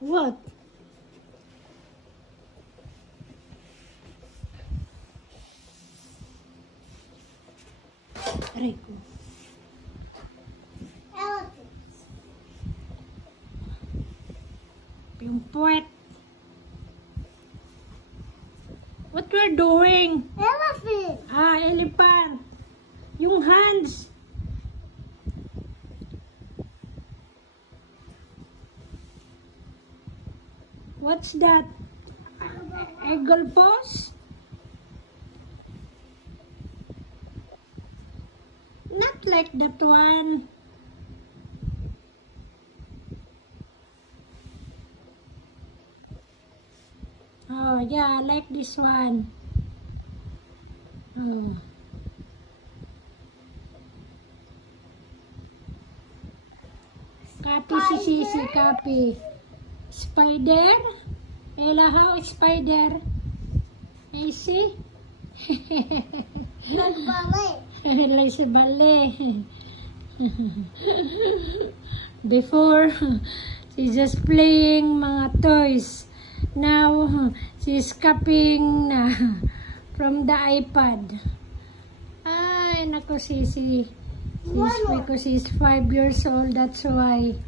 What? Aray ko. Elephants. Yung puwet. What we're doing? Elephant. Ah, elephant. Yung hands. What's that? Eagle pose? Not like that one. Oh, yeah, like this one. Oh. Copy si Sisi, copy. Spider? Ella, how spider? You see? Nagbalay. Like sa ballet. Before, she's just playing mga toys. Now, she's copying na from the iPad. Ay, naku, Sisi. Because she's 5 years old, that's why.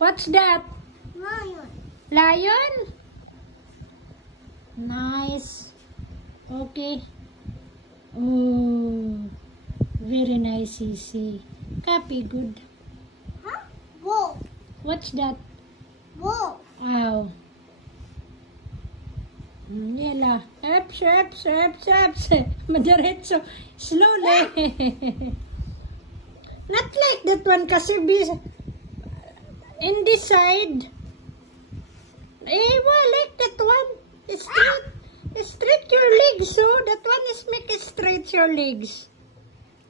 What's that? Lion. Lion? Nice. Okay. Oh, very nice, Sisi. Copy, good. Huh? Wolf. What's that? Wolf. Wow. Yela. Eps. Madiretso. Slowly. Not like that one kasi in this side. Well, like that one. Straight your legs. So that one is make it straight your legs.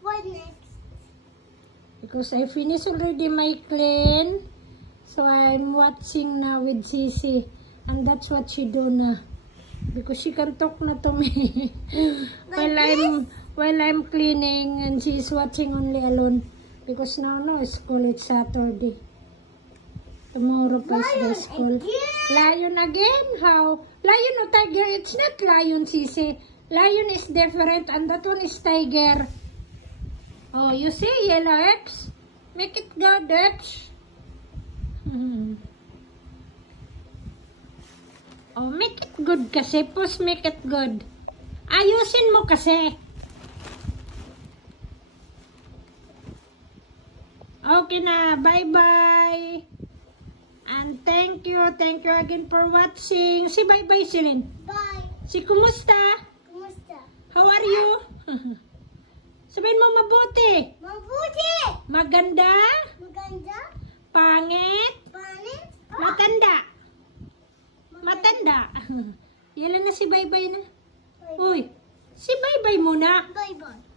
What next? Because I finished already my clean. So I'm watching now with Sisi. And that's what she do na. Because she can talk na to me. while I'm cleaning and she's watching only alone. Because now no school, it's Saturday. Tomorrow is the school. Lion again? How? Lion or tiger? It's not lion, Sisi. Lion is different and that one is tiger. Oh, you see, yellow X? Make it good, X. Oh, make it good kasi. Post make it good. Ayusin mo kasi. Okay na. Bye-bye. And thank you again for watching. Si bye-bye, Celine. Bye. Si kumusta? Kumusta? How are you? Sabihin mo mabuti. Mabuti. Maganda? Maganda. Pangit? Panis. Matanda? Matanda. Yalan na si bye-bye na. Uy, si bye-bye muna. Bye-bye.